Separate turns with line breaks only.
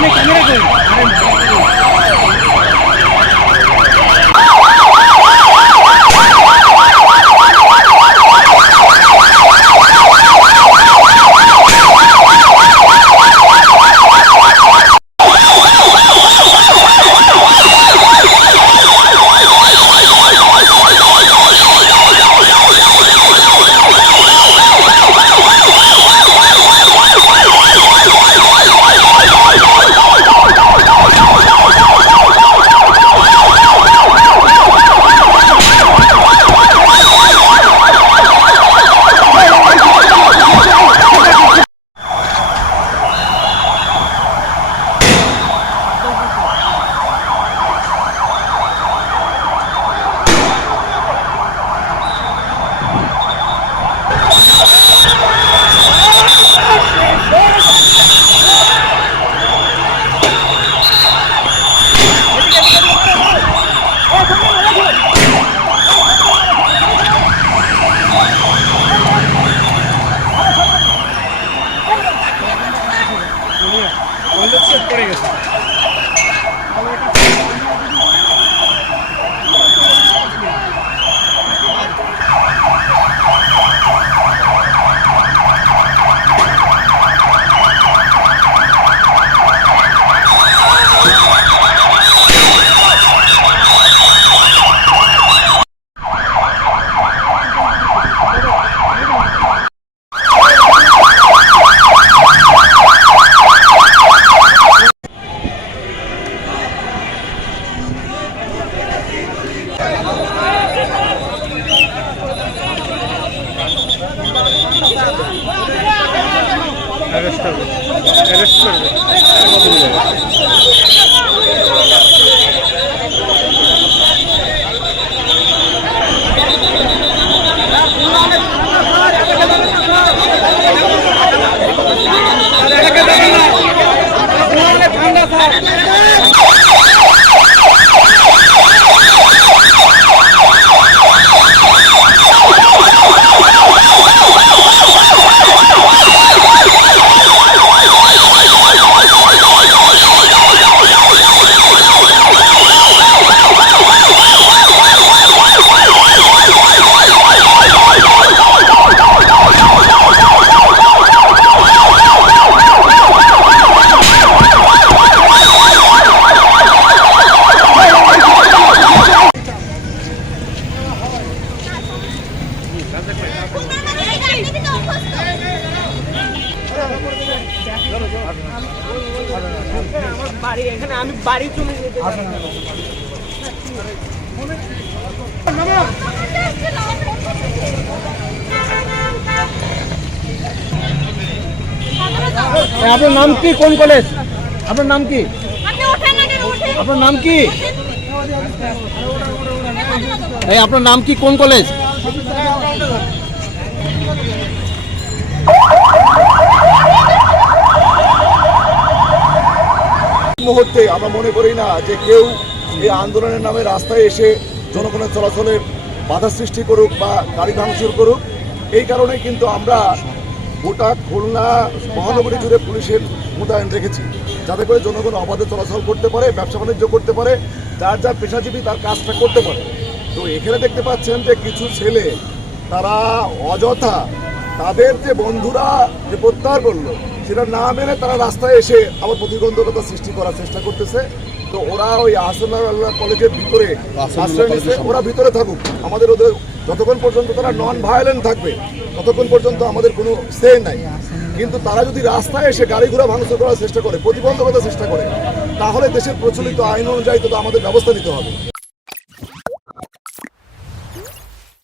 カメラ君あれもカメラ君 arrest করবে arrest করবে বাড়ি এখানে আমি বাড়ি চলে যেতে আপনার নাম কি? কোন কলেজ? আপনার নাম কি? আপনি ওঠেন না কেন? ওঠেন। আপনার নাম কি? এই আপনার নাম কি? কোন কলেজ?
মুহূর্তে আমরা মনে করি না যে কেউ এই আন্দোলনের নামে রাস্তায় এসে জনগণের চলাচলের বাধা সৃষ্টি করুক বা গাড়ি ভাঙচুর করুক, এই কারণে কিন্তু আমরা গোটা খুলনা মহানগরী জুড়ে পুলিশের মোতায়েন রেখেছি, যাতে করে জনগণ অবাধে চলাচল করতে পারে, ব্যবসা বাণিজ্য করতে পারে, যার যার পেশাজীবী তার কাজটা করতে পারে। তো এখানে দেখতে পাচ্ছেন যে কিছু ছেলে, তারা অযথা তাদের যে বন্ধুরা যে প্রত্যাহার করল সেটা না মেনে তারা রাস্তায় এসে আবার প্রতিবন্ধকতা সৃষ্টি করার চেষ্টা করতেছে। তো ওরা ওই আল্লাহ কলেজের ভিতরে আশ্রয় নিচ্ছে ওরা ভিতরে থাকুক। আমাদের ওদের যতক্ষণ পর্যন্ত তারা নন ভায়োলেন্ট থাকবে ততক্ষণ পর্যন্ত আমাদের কোনো সে নাই। কিন্তু তারা যদি রাস্তায় এসে গাড়ি ঘোড়া ভাঙচুর করার চেষ্টা করে প্রতিবন্ধকতা চেষ্টা করে তাহলে দেশের প্রচলিত আইন অনুযায়ী তো আমাদের ব্যবস্থা নিতে হবে।